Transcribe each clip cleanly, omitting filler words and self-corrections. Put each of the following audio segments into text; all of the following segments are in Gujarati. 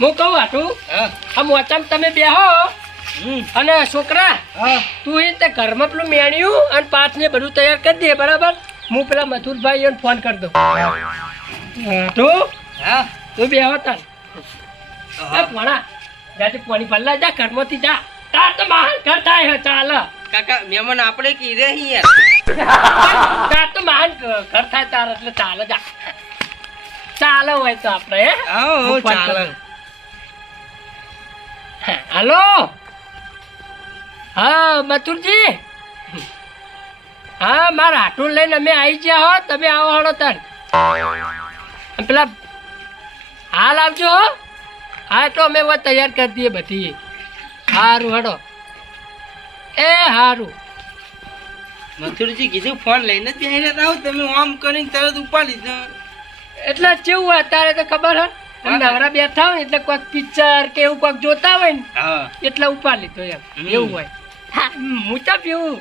હું કહું હાટું આ મોચામ તમે બેહો અને છોકરા તું એ તે ઘરમાં પેલું મેણ્યું અને પાથ ને બધું તૈયાર કરી દે બરાબર હું પેલા મથુરભાઈ એને ફોન કરી દઉં તું બેહો તાર ભણા જાતે પાણી પલ્લા જા ઘરમાંથી જા તાર તો મહાન ઘર થાય હે ચાલ કાકા મહેમાન આપણે કીધે યાર તાર તો મહાન ઘર થાય તાર એટલે ચાલે જા ચાલે હોય તો આપણે આવો ચાલે હાલો હા મથુરજી હા મારા હાટું લઈને અમે આવી ગયા હો તમે આવો હળો તાર પેલા હાલ આવજો હો હા તો અમે વાત તૈયાર કરી દઈએ બધી સારું હડો એ સારું મથુરજી કીધું ફોન લઈને જ બેહી રહ્યા આવો તમે આમ કરીને તરત ઉપાડી દો એટલે કેવું હોય તારે તો ખબર હે નવરા બેઠા હોય એટલે કોઈક પિક્ચર કે એવું કોઈક જોતા હોય ને એટલે ઉપાડ લીધો એમ એવું હોય હું તો પીવું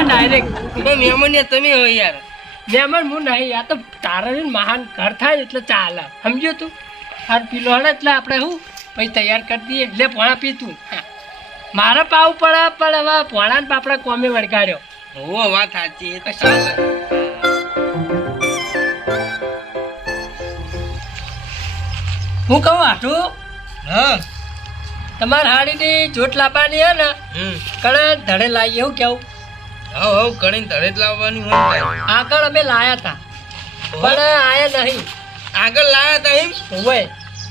ડાયરેક્ટ મહેમાન તમે હો યાર મહેમાન હું નહીં આ તો તારા મહાન ઘર થાય એટલે ચાલે સમજ્યો તું હાર પીલો હડે એટલે આપણે શું પછી તૈયાર કરી દઈએ એટલે ભોણા પીતું મારે પાવું પડે પણ હવે ભોણા ને આપણે કોમે વળગાડ્યો હો વાત સાચી એ તો ચાલે હું કહું હાટું હા તમારે હાડીની જોટ લાવવાની હે ને કણે ધડે લાવીએ એવું કેવું હવ કણી તળે જ લાવવાની હોય આગળ અમે લાયા હતા પણ આયા નહીં આગળ લાયા તા એમ હોય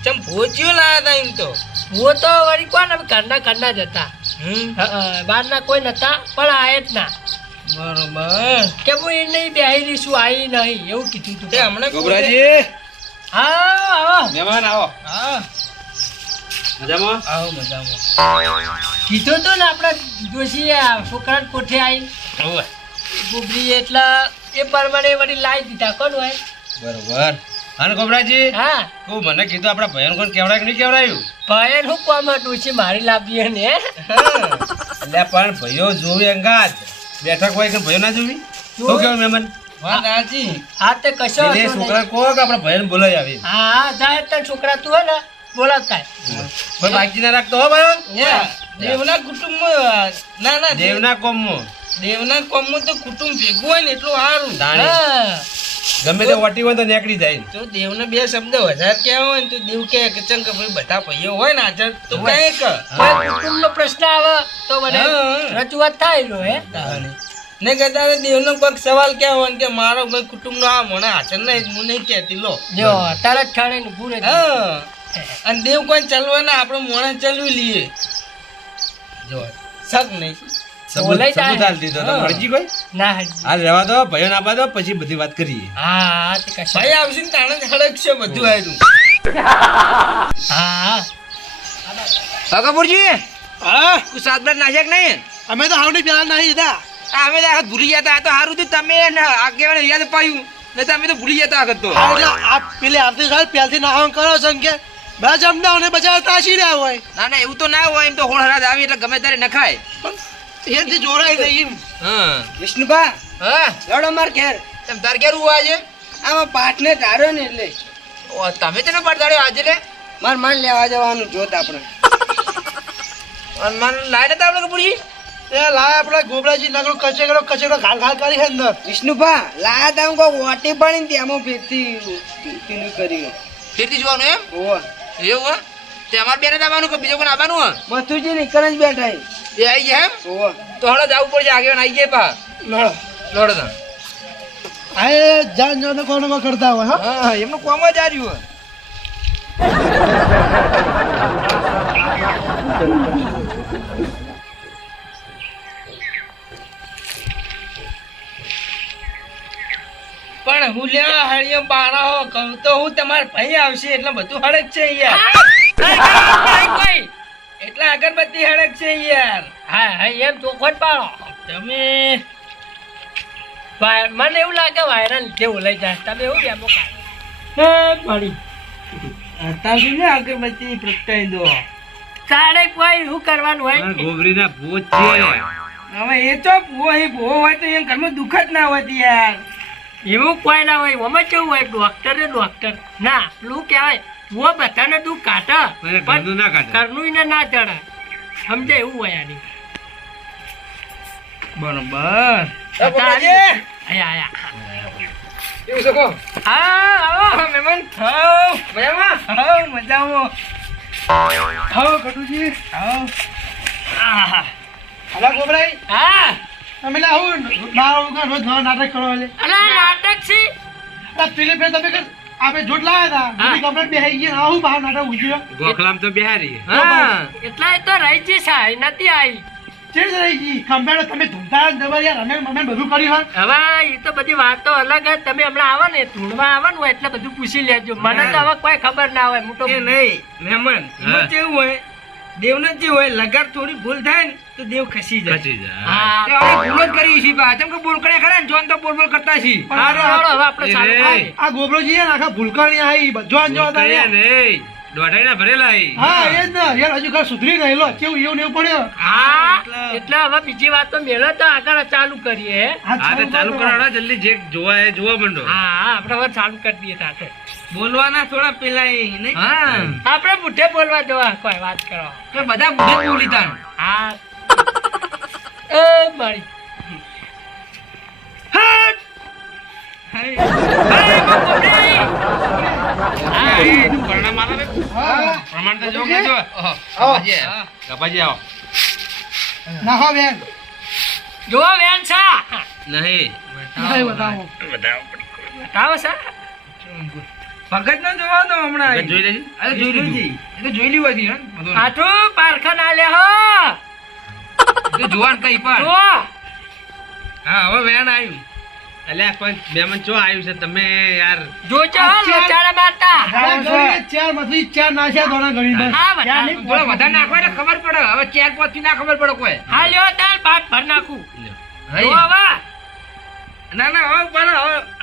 ચમ ભોચ્યો લાયા તા એમ તો હું તો વળી કોણ અમે ઘરના જ હતા બહારના કોઈ નતા પણ આયા જ ના બરોબર કે હું એ નહીં બેહી રહીશું આવી નહીં એવું કીધું તું તે હમણાં ગોબરાજી હા આવો મહેમાન આવો હા મજામાં આવો મજામાં કીધું તું ને આપણે જોશી છોકરા કોઠે આવી હવે ગુબરી એટલા એ પરમાણે વળી લાવી દીધા કોણ હોય બરોબર અને ગોબરાજી હા તું મને કીધું આપડા ભયન કોણ કેવડાય કે નહીં કેવડાયું ભયન હું કોમ ડોશી મારી લાવીએ ને એટલે પણ ભાઈઓ જોવી અંગાત બેઠક હોય કે ભાઈઓ ના જોવી શું કેવું મહેમાન વાત સાચી હા તે કશો એટલે વાંધો છોકરા નહીં. કહો કે આપડા ભયન બોલાવી આવી હા હા જાય તાર છોકરા તું હે ને બોલાવતા પણ બાકી ના રાખતો હો ભાઈઓ દેવના કુટુંબમાં ના દેવના કોમમાં દેવના કોમમાં તો કુટુંબ ભેગું હોય ને એટલું સારું તાણે હા ગમે તે વટી હોય તો નીકળી જાય તો દેવને બે શબ્દ વધારે કહેવા હોય ને તો દેવ કહે કે ચમ કે ભાઈ બધા ભાઈઓ હોય ને હાજર તો કહે કે કોઈ કુટુંબનો પ્રશ્ન આવે તો મને હા. રજૂઆત થાય લો હે ને કદાચ દેવનો કોઈક સવાલ ક્યાં હોય ને કે મારો ભાઈ કુટુંબનો આ મને હાજર નહીં હું નહીં કહેતી લો જો તારા જ ખાડે ને ભૂરે હા અને દેવ કોઈ ચલવા ના આપણે મોણે ચલવી લઈએ જો શક નહીં બોલાય જાય. સબૂત હાલ દીધો તો હા. મરજી કોઈ ના હાજી. હાલ રહેવા દો ભાઈઓ ના દો પછી બધી વાત કરીએ હા હા તે કશો ભાઈ આવશે ને તાણે જ હડકશે બધું આયરું હા કાકાપુરજી હા કુ સાત બાર નાખ્યા કે નહીં અમે તો હાવડી પેલા નહીં લીધા અમે તો આગળ ભૂલી જતા આ તો સારું થયું તમે ને આગેવાને યાદ પાયું નહીં તો અમે તો ભૂલી જતા આગળ તો હા, એટલે આ પેલી આવતી સાલ પહેલથી નાહન કરો છો કે બસ અમને ને બચાવ તાસી રહ્યા હોય ના ના એવું તો ના હોય એમ તો હોળ હરાદ આવી એટલે ગમે ત્યારે નખાય એથી જોડાઈ નહીં એમ હા વિષ્ણુભા હા લડો માર ઘેર તેમ તાર ક્યારે હું આજે આમાં પાઠને ધાર્યો ને એટલે ઓ તમે તેને પડદાડ્યો આજે લે માર મન લેવા જવાનું જોત આપણે મન લાય નતા આપણે કપૂરજી એ લાય આપડે ગોબરાજી નગરો કચેકડો ઘાલ ઘાલ કરી છે અંદર વિષ્ણુભા લાયા તા હું કોઈ ઓટી પડી ને તેમાં ફેરથી પીલું કર્યું ફેરથી જોવાનું એમ ઓવા એવું હે તે અમારે બેને આવવાનું કે બીજો કોઈ આવવાનું હે મથુરજી નીકળ જ બેઠા છે. એ આવી જાય એમ ઓવા તો હળો જવું પડશે આગેવાન આવી જાય પા લડો લડો તા આ એ જાન જાન કોનો કરતા હોય હા હા એમનું કોમ જ આ રહ્યું હે પણ હું લ્યા હળિયો બાળા કહું તો હું તમારા ભાઈ આવશે એટલે બધું હળક છે યાર કોઈ એટલે અગરબત્તી હળક છે યાર હા હા એમ ચોખવટ પાડો તમે મને એવું લાગે વાયરલ જેવું લઈ જાય તમે એવું કેમ મળી અત્યાર સુધી અગરબત્તી પ્રગટાઈ દો તારે કોઈ શું કરવાનું હોય ગોબરી ના ભૂત છે હવે એ તો ભૂવો હોય તો એમ ઘરમાં દુઃખ જ ના હોતી યાર એવું કોઈ ના હોય ઓમાં કેવું હોય ડોક્ટર ને ડોક્ટર ના પેલું કહેવાય હું બધાને દુઃખ કાઢે પણ ઘરનું ના કાઢે. ઘરનું ને ના ચડે સમજે એવું હોય આની બરોબર આયા આયા એવું છે કહો હા આવો મહેમાન હાઉ મજામાં હાઉ મજામાં હાલો કટુજી હાઉ આહા. અલા ગોબરાઈ હા તમે લે આવું મારો રોજ નવા નાટક કરો એટલે અલા નાટક છે આ પેલી ફેર તમે આપણે જોટ લાવ્યા હતા બધી કમ્પ્લેટ બેહાઈ ગઈ આવું બહાર નાટક ઉજ્યો ગોખલામ તો બિહારી હા એટલા એ તો રહી છે સાહેબ નથી આવી ચેડ રહી ગઈ કમ્પ્લેટ તમે ધૂમતા જબર યાર અમે બધું કર્યું હવે એ તો બધી વાતો અલગ જ તમે હમણાં આવો ને ધૂળમાં આવવાનું હોય એટલે બધું પૂછી લેજો મને તો હવે કોઈ ખબર ના હોય હું તો એ નહીં મહેમાન એમાં કેવું હોય દેવને જે હોય લગાર થોડી ભૂલ થાય ને તો દેવ ખસી જાય ખસી જાય. હા તે હવે ભૂલ જ કરી છે બા કેમ કે બોલ કરે ખરા ને જોન તો બોલ બોલ કરતા છે હારો હારો હવે આપણે ચાલુ એ રે. કરીએ. આ ગોબરોજી યાર આખા ભૂલકાણી આવી બધો જો બોલતા નહીં. દોઢાઈના ભરેલા ઈ. હા એ જ ને યાર હજુ ઘર સુધરી ગયેલો કેવું એવું ને એવું પડ્યો હા એટલે હવે બીજી વાત તો મેળો તો આગળ ચાલુ કરીએ હે હા તો ચાલુ કરાવડા જલ્દી જે જોવા એ જોવા માંડો. હા આપણે હવે ચાલુ કરી દઈએ તાતે બોલવાના થોડા પેલા એ નહીં હા આપણે બુઢે બોલવા જવા કોઈ વાત કરો તો બધા બુદ્ધ બોલી તાણ હા એ મારી હટ! હે, બાપુજી! હા, એ પ્રણામ આલો રે. પ્રમાણ તો જો કે જો. કપાજી આવો. ના હો બેન જુઓ વેન સા નહીં. નહીં બતાવો બતાવો સા ભગત નો જોવા દો હમણાં આગળ જોઈ લેજે. અરે જોઈ લીધી એ તો જોઈ લીધી હે આઠું પારખા ના લે હો તો જોવાન કઈ પણ જુઓ હા હવે વેણ આવ્યું અલ્યા કોઈ મહેમાન ચો આવ્યું છે તમે યાર. જોજો હો લોચાડા મારતા ચાર માંથી ચાર નાખ્યા દોણા ગણી બસ હા બતા થોડા વધારે નાખો એટલે ખબર પડે હવે ચાર પાંચ થી ના ખબર પડે કોઈ હા લ્યો તાર પાટ ભર નાખું હઈ. જુઓ હવે ના ના હવે બોલો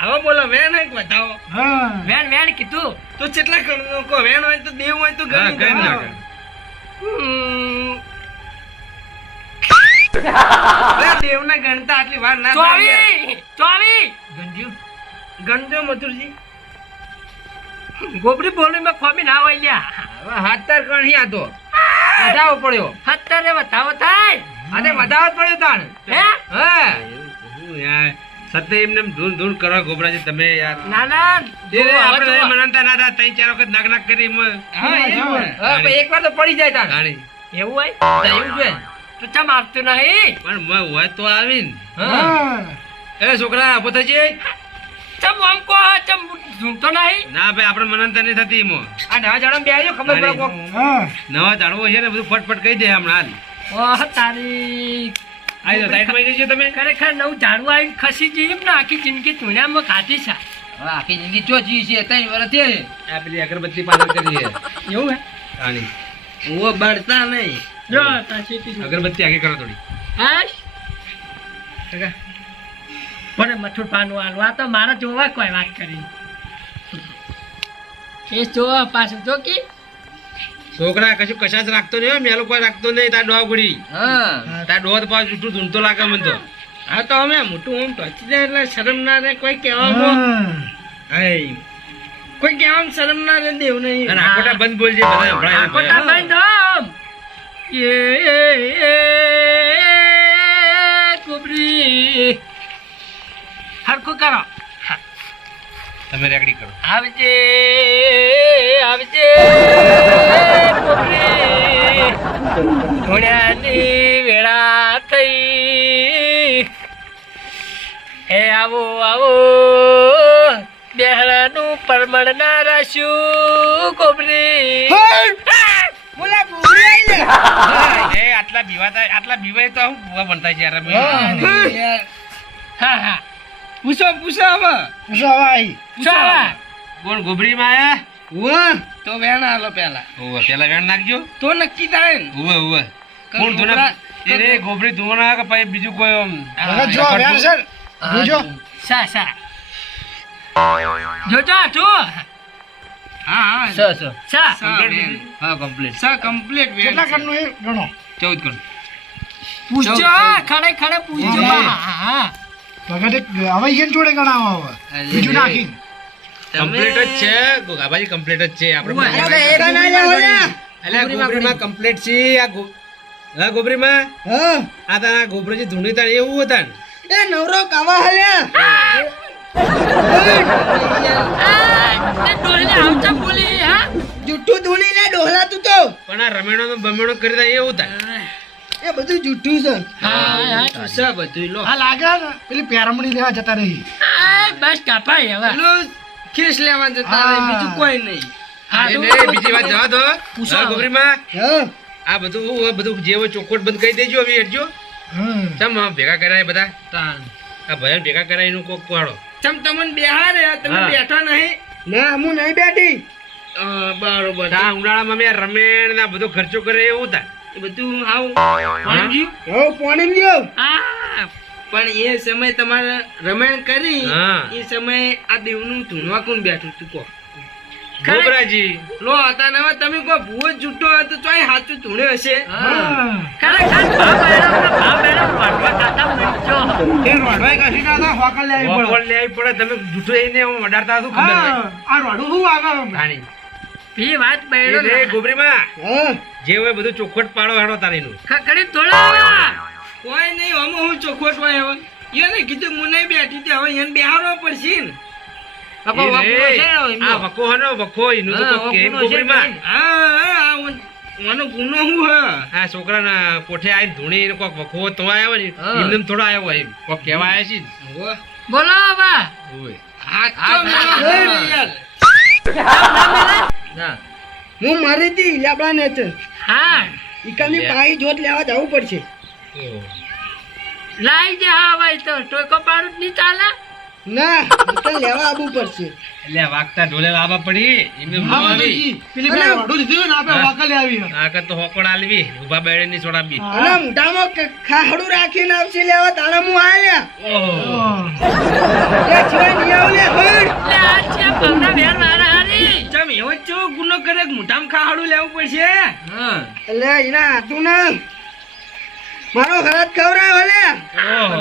હવે બોલો વેણ એક બતાવો હા વેણ વેણ કીધું તો કેટલા ગણનો કો વેણ હોય તો દેવ હોય તો હા, ગણી કઈ ના ગણો. હમ, અરે દેવના ગણતા આટલી વાર ના થાય. 24 ગણજો ગણજો મથુરજી ગોબરી બોલી મેં ખોમી ના હોય લ્યા હવે હાથ તાર ગણી આ તો વધાવો પડ્યો અત્યારે બતાવો થાય અરે વધાવો જ પડ્યો તાણ હે હા હું યાર સત્ય એમને એમ ધૂળ ધૂળ કરો ગોબરાજી તમે યાર. ના ના એ રે, જુઓ, હવે આપણે જુઓ. મનાતા ના હતા ત્રણ ચાર વખત નાક નાક કરી એમાં. હા એવું હોય. હા પણ એકવાર તો પડી જાય તાણ ગાડી. એવું હોય તો એવું છે તો ચમ આવતું નહીં પણ હોય તો આવીને. હા એ છોકરા ઉભો થઈ જાય. ચમ આમ કો ચમ ઝૂમતો નહીં ના ભાઈ આપણે મનાતા નહીં થતી એમાં. આ નવા જણા બે આવ્યો ખબર પડે કોક હા નવા ઝાડવો છે ને બધું ફટફટ કહી દે હમણાં હાલ. ઓહ તારી આવી જાઓ, સાઈડમાં આવી જજો તમે. ખરેખર નવું ઝાડવું આવી ખસી જઈએ ને આખી જિંદગી ધૂળામાં કાઢી છે હવે આખી જિંદગી ચો જી છે ત્રણ વર્ષ થયા આ પેલી અગરબત્તી પાછળ કરી છે. એવું હે આની. છે ઓ બળતા નહીં જો તારી સીટી અગરબત્તી આગળ કરો થોડી. હાશ મને મથુર પાનું આલું આ તો મારા જોવા કોઈ વાત કરી કેસ જોવા પાછું જો કી છોકરા કશું કશા જ રાખતો નહીં હો, મેલો કોઈ રાખતો નહીં તાર ડોહા ગુડી. હા તાર ડોહા તો પાછું જૂઠું ધૂણતો લાગે મને તો. આ તો અમે મોટું ઓમ ટચી જાય એટલે શરમ ના રહે કોઈ કહેવામાં હાય કોઈ કહેવામાં શરમ ના રહે દેવ નહીં અને આકોટા બંધ બોલજે બધા સંભળાય કોટા એમ. બંધ આમ એ કુબરી હરખું કરો તમે રેકડી કરો. આવજે આવજે કુબરી ધૂળ્યાની વેળા થઈ હે આવો આવો બેહણાનું પરમણ ના રાશ્યું કોબરી બોલા બોલી એ આટલા બીવાય તો હું ભૂવા બનતા છે યાર અમે. હા હા પૂછો પૂછો આમાં સવાઈ ચાલ કોણ ગોબરીમાં આયા? તો વેણ આલો પેલા ઓવે પેલા વેણ નાખજો. તો નક્કી થાય ને ઓવે ઓવે કોણ ધૂણા એને ગોબરી ધૂણા કે પછી બીજું કોઈ આમ ભગત જો વેર સર જોજો સા સા જોજો જો હા હા સા સા સા complete. હા કમ્પ્લીટ. સર કમ્પ્લીટ વેણ કેટલા છે. કરનું એ ગણો 14 કર. પૂછજો ખડે ખડે પૂછજો હા. હા વખતે હવે ઈયન જોડે ગણાવો હવે બીજું નાખી કમ્પ્લીટ જ છે ગોગાભાઈ કમ્પ્લીટ જ છે આપણે અરે એક ના લે ઓલા અલ્યા ગોબરીમાં કમ્પ્લીટ છે આ હા ગોબરીમાં હા આ તારા ગોબરજી ધૂણી તાર એવું હતા ને એ નવરો કાવા હાલ્યા જુઠ્ઠું ધૂણી લે ડોહલા તું તો પણ આ રમેણો નો બમેણો કરી દે એવું થાય એ બધું જુઠ્ઠું છે છે બધું લો આ લાગે ને પેલી પેરામણી લેવા જતા રહી બસ કાપાય હવે પેલું ખીસ લેવા જતા રહે, બીજું કોઈ નહીં એ નહીં, બીજી વાત જવા દો હા, ગોબરીમાં હા આ બધું જે હોય ચોખવટ બંધ કરી દેજો હવે હેડજો ચમ ભેગા કરાય બધા આ ભજન ભેગા કરાય એનું કોક પાડો તમ તમને બેહાર હે, તમે હા. બેઠા નહીં ના હું નહીં બેઠી બરોબર આ ઉનાળામાં મેં રમેણ ના બધો ખર્ચો કરે એવું થાય એ બધું આવું હા? હો પાણી ગયો પણ એ સમય તમારે રમેણ કરી હા. એ સમય આ દેવનું ધૂણવા કોણ બેઠું તું કહો ગોબરાજી લો હતા ને હવે તમે કહો ભૂવો જ જુઠ્ઠો હોય તો ચોય સાચું ધૂણે હશે વખોળ લેવી પડે તમે જૂઠો એને વડાડતા શું ખબર હોય? રાણી. એ લે, ગોબરીમાં હા જે હોય બધું ચોખવટ પાડો હેડો તારીનું કોઈ નહીં આમાં હું ચોખવટ હોય હવે એને કીધું હું નહીં બેઠી હતી હવે એને બેહારવા પડશે ને એ રે, આ વખો હનો વખો એનું તો કોક કે ગોબરીમાં આનો ગુનો શું હે આ છોકરાના કોઠે આવીને ધૂણી એને કોક વખો તો આવ્યો ને હા. એમને થોડો આવ્યો હોય એમ. કોક કહેવા આવ્યા છે ને. બોલો હવે ઓય. હાથ તો મેલો યાર. હું મારી હતી લેબડા ને છે હા ઈકાની પાઈ જોત લેવા જવું પડશે ઓહો. લાઈ જા હવે તો ટોકો પાડું જ નહીં ચાલે ના ઈકન લેવા આવવું પડશે એટલે વાગતા ઢોલે લાવવા પડી એમને બહુ આવી. આ કર તો હોકડ આલવી ઉભા બેડે ની છોડાવી. અને મોઢામાં ખાહડું રાખીને આવશે લેવા તાણે હું આલ્યા ઓહો. એ છોય નહીં આવ લે હડ લે આ છે પગના વેર મારા હારી ચમ એવો જ ચેવો ગુનો કરે કે મોઢામાં ખાહડું લેવું પડશે એટલે એના હાથું ને મારો હરાત ખવરાય ભલે ઓહો.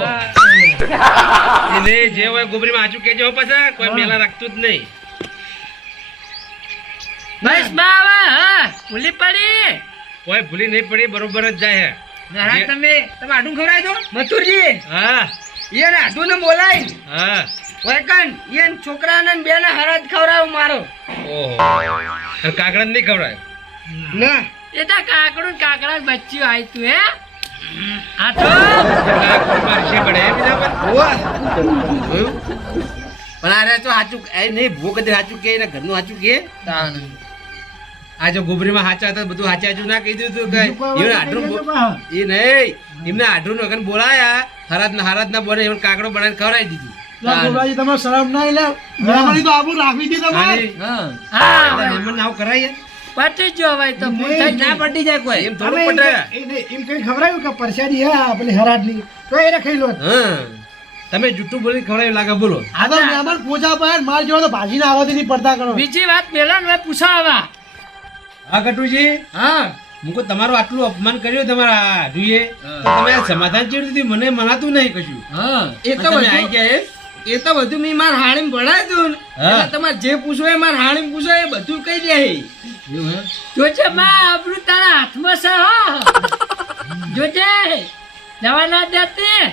એને જે હોય ગોબરીમાં હાચું કહેજો હો પાછા કોઈ મેલા રાખતું જ નહીં. બસ બાવા હા ભૂલી પડી કોઈ ભૂલી નહીં પડી બરોબર જ જાય હે. તમે આટું ખવરાય દો મથુરજી હા એને આટું ને બોલાય હા વૈકન એને છોકરાને ને બેને હરાત ખવરાયો મારો ઓહો. કાકડા નહીં ખવડાય. ના એ તો કાકડું કાકડા બચ્યું આય તું હે આ તો આ કુરબાર છે પડે એમ ના પર. જોયું? પણ આરે તો સાચું એ નહીં ભૂ કદી સાચું કે એના ઘરનું સાચું કે આ જો ગોબરીમાં હાચા હતા બધું હાચા હાચું ના કહી દીધું કે બીજું કોઈ એમને વાત આઢરું નહીં બો- કહેજો એ નહીં એમને આઢરું નો કન બોલાયા હરાજ ના બને એમને કાકડો બનાવીને ખવડાવી દીધું. તમે શરમ ના લે મહેમાની તો આબુ રાખવી હતી તમારે હા. હા એમને આવું કરાય પટી જો હવે તો નહીં, પૂછાય ના ના પટી જાય કોઈ એમ થોડું પટે. એમ કઈ ખવડાવ્યું કે પરસાદી હે આ પેલી હરાજની તો એને ખાઈ લો હા તમે જુઠ્ઠું બોલી ખવડાવી લાગે બોલો. આ તો મહેમાન પૂજા પર માર જેવો તો ભાજી ના આવવાથી નહીં પડતા કરો બીજી વાત મેલા ને પૂછો હવે હા કટુજી હા મુકો તમારું આટલું અપમાન કર્યું તમારા જોઈએ તો તમે આ સમાધાન કેવી રીતે મને મનાતું નહીં કશું. હા એ તો તમે બધું આઈ ગયા એમ? એ તો બધું મેં મારા હાળીમાં ભણાય તું ને. હા. એટલે તમારે જે પૂછવું હોય મારા હાળીમાં પૂછો એ બધું કહી દે જોજે માં આબરૂ તારા હાથમાં છે હો જોજે જવા ના દેતી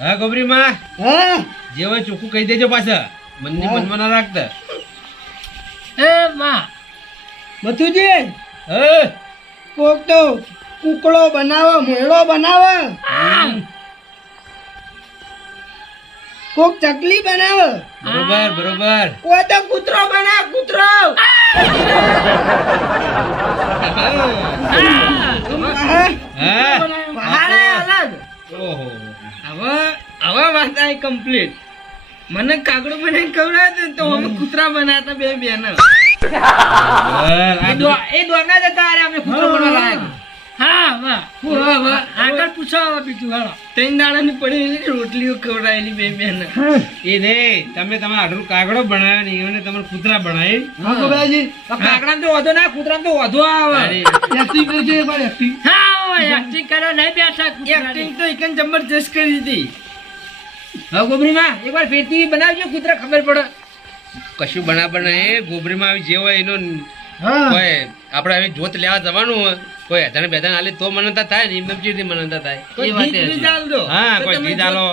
હા ગોબરીમાં હા જે હોય ચોખ્ખું કહી દેજો પાછા મનની મનમાં ના રાખતા. એ માં મથુજી હા કોક તો કુકડો બનાવો મોયડો બનાવો કોક ચકલી બનાવો બરોબર બરોબર. કોઈ તો કૂતરો બનાવ કૂતરો હા, હા પહાડે અલગ ઓહો. હવે વાત આવી કમ્પ્લીટ મને કાગડો બનાવીને ખવડાવ્યો ને તો અમે કૂતરા બનાવતા બે બેન બરાબર. એ દોરના જતા અરે અમે કૂતરો બનવા લાયક હા વાહ આગળ પૂછો હવે બીજું હાલો ત્રણ દાડાની પડેલી રોટલીઓ ખવડાવેલી બે બેન એ નહીં તમે તમારા આટલું કાગડો બનાવ્યો ને એમને તમારે કૂતરા બનાવી. હા ગોબરાજી કાકડા તો વધો ના કૂતરા તો વધો આવે અરે, એક્ટિંગ કરજો એકવાર એક્ટિંગ હા એક્ટિંગ કરો નહીં બેઠા એક્ટિંગ તો એકન જબરજસ્ત કરી હતી હા ગોબરીમાં એકવાર ફેરથી બનાવજો કૂતરા ખબર પડે કશું બનાવવા નહીં ગોબરીમાં આવી જે હોય એનો કોઈ આપણે હવે જોત લેવા જવાનું હોય કોઈ હજાર બેધાન આલે તો મનતા થાય ને એમ ચીજ મનતા થાય કોઈ એ વાત ગીત છે. બી ચાલ દો. હા તો કોઈ તમે ગીત આલો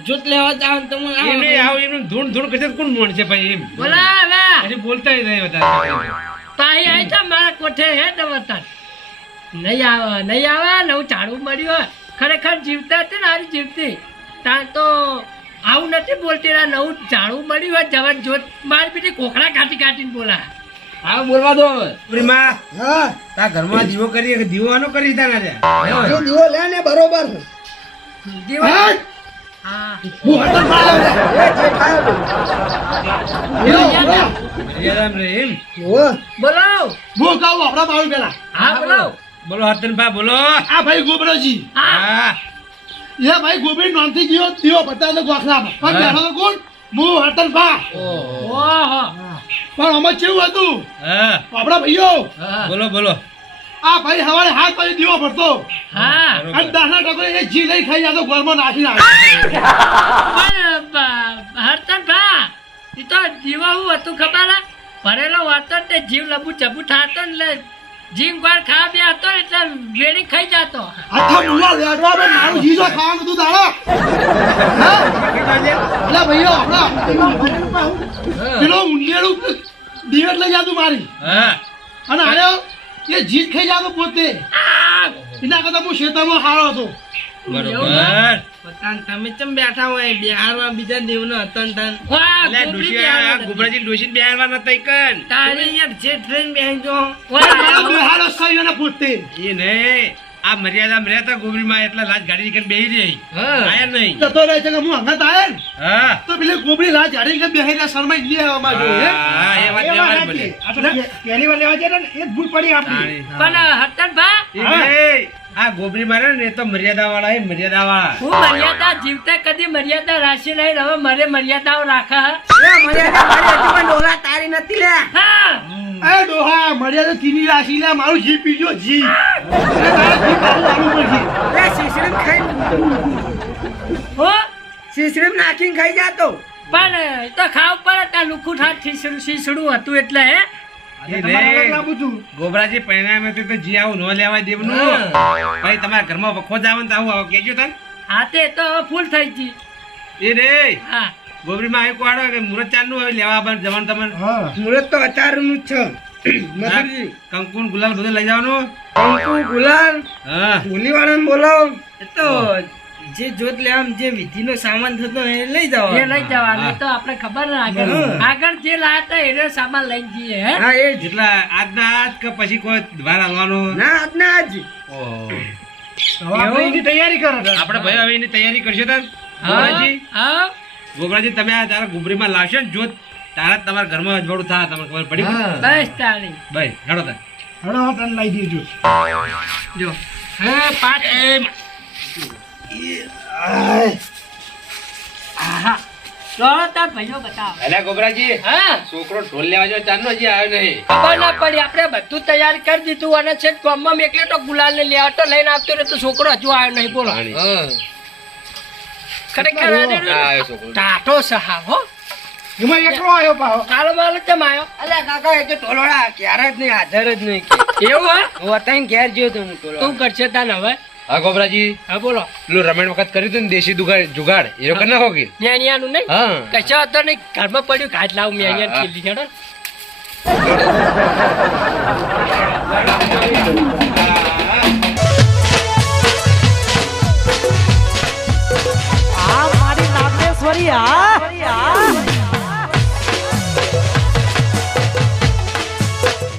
જોત લેવા જાવ ને તમે આવો. એમને આવ એમનું ધૂણ ધૂણ કરશે તો કોણ મોણ છે ભાઈ એમ બોલા હવે પછી બોલતા નહીં વધારે પાહી આવી જા મારા કોઠે હે દવતન નહીં આવે નવું ઝાડું મળ્યું હોય ખરેખર જીવતા હતી ને હારી જીવતી ત્યાં તો આવું નથી બોલતી રા નવું ઝાડું મળ્યું હોય જવા જોત મારી બીજી કોકડા કાઢી કાઢીને બોલા હા બોલવા દો ગોબરીમાં હા તા ઘરમાં દીવો કરી કે દીવો આનો કરી દીધા ના એ દીવો લે ને બરોબર દીવા હા મર્યાદામાં રહે એમ બોલો હું કહું આપણા મારું પેલા હા બોલો બોલો હતનભા બોલો આ ભાઈ ગોબરાજી હા હા એ ભાઈ ગોબરી નોંધી ગયો દીવો બતાવે ગોખલામાં પણ બેઠો તો કોણ હું હતનભા ઓહો પણ આમાં કેવું હતું હા આપણા ભાઈઓ હા બોલો બોલો આ ભાઈ સવારે હાથ પછી દીવો ભરતો હા અને દાના ટકોરે એ જી લઈ ખાઈ જતો ઘરમાં નાખી નાખે હરતન ભા ઈ તો જીવા હું હતું ખબર હે ભરેલો વાતો તે જીવ લબુ ચબુ થાતો ને એટલે જીવ ગોળ ખા બે હતો ને એટલે વેડી ખાઈ જતો આખા મુવા લેડવા પર મારું જીજો ખાવાનું તું દાડા એટલે ભાઈઓ આપણા પેલો ઊંડેડું દીવટ લઈ જાતું મારી હા અને આયો એ જીત ખાઈ જાતો પોતે એના કરતા હું શેતામાં હારો હતો બરોબર પતાન તમે ચમ બેઠા હોય બિહારમાં બીજા દેવનો હતો ને તાન. વાહ અલ્યા ગોબરી ડોશી બી આ આવે. ગોબરાજી ડોશી બેહારવા નતા ઈકન તમે તારી યાર જે ટ્રેન બેહજો મારો વાહ બેહાડો સહી અને પોતે એ નહીં આ મર્યાદામાં રહેતા ગોબરીમાં એટલા લાજ ગાડી નીકળ બેહી રહી હા. આયા નહીં જતો રહે છે કે હું હંગાત આયા ને હા તો પેલી ગોબરી લાજ હાડી કે બેહીને શરમાઈ જ નહીં આવવા જોઈએ હા એ વાત વ્યવહાર બને પહેલી વાર લેવા જઈએ ને એ જ ભૂલ પડી આપણી તાણી. પણ હતન ભા એ નહીં, આ ગોબરી મારે ને એ તો મર્યાદા વાળા હે મર્યાદા વાળા હું મર્યાદા જીવતા કદી મર્યાદા રાશી નહીં હવે મારે મર્યાદાઓ રાખા હે. એ મર્યાદા મારી હજી પણ ડોલા તારી નથી લે હા એ ડોહા મળ્યા તો ચીની રાશી લે મારું જી પીજો જી અને તારા જી પાછું આવવું પડશે લે શીશડીમ ખાઈ હો શીશડીમ નાખીને ખાઈ જાતો પણ એ તો ખાવ પડે ત્યાં લુખું ઠાઠ શીસડું હતું એટલે હે એ તમારે નહીં. અલગ લાવું છું ગોબરાજી પરિણામે તો જી આવું ન લેવાય દેવનું ભાઈ તમારા ઘરમાં વખો જ આવે ને તો આવું આવો કેજો તને હા તે તો હવે ફૂલ થઈ ગઈ એ નહીં હા ગોબરીમાં આવી કોડો કે મુરત ચાંદનું હવે લેવા આવવાનું જવાનું તમારે હા મુરત તો અતારનું જ છે મધુજી કંકુ ને ગુલાલ બધું લઈ જવાનું કંકુ ગુલાલ હા હોલીવાળાને બોલાવો એ તો જે જોત લેવામાં જે વિધિનો સામાન થતો એ લઈ જાવ એ લઈ જવાનું એ તો આપણે ખબર ને આગળ હા. આગળ જે લાયા હતા એને સામાન લઈને જઈએ હે હા એ જ જેટલા આજના આજ કે પછી કોઈ વાર હાલવાનું ના આજના આજ હવે આપણે એની તૈયારી કરો આપણે ભાઈ હવે એની તૈયારી કરશો તાર ગોબરાજી હા ગોબરાજી તમે આ તારા ગોબરીમાં લાવશો ને જો તારા જ તમારા ઘરમાં અજવાળું થાય તમને ખબર પડી બસ તાળી ભાઈ હેડો તાર હડો તને લઈ દેજો જો હે પાંચ આહા ચાલો તાર ભાઈઓ બતાવો અલ્યા ગોબરાજી હા છોકરો ઢોલ લેવા જો ચાંદનો હજી આવ્યો નહીં ખબર ના પડી આપણે બધું તૈયાર કરી દીધું અને છે ગામમાં મેં એકલે તો ગુલાલ ને લેવા તો લઈને આવતો રહ્યો તો છોકરો હજુ આવ્યો નહીં બોલો ખરેખર આજે આવ્યો છોકરો. ટાટો સહાબ હો એમાં એકલો આવ્યો પાહો કાલો માલો કેમ આવ્યો અલ્યા કાકા એ તો ટોલોડા ક્યારે જ નહીં હાજર જ નહીં એવું હે વતાઈને ઘેર જ્યો તો હું ટોલો તું કરશે તાન હવે હા ગોબરાજી હા બોલો પેલું રમણ વખત કર્યું હતું ને દેશી જુગાડ એ કરી નાખો કે ન્યાણિયાનું નહીં હા કશો હતો નહીં ઘરમાં પડ્યું ઘાટ લાવું મેં અહીંયા હા. ખીલી હેડો આ મારી નાગેશ્વરી આ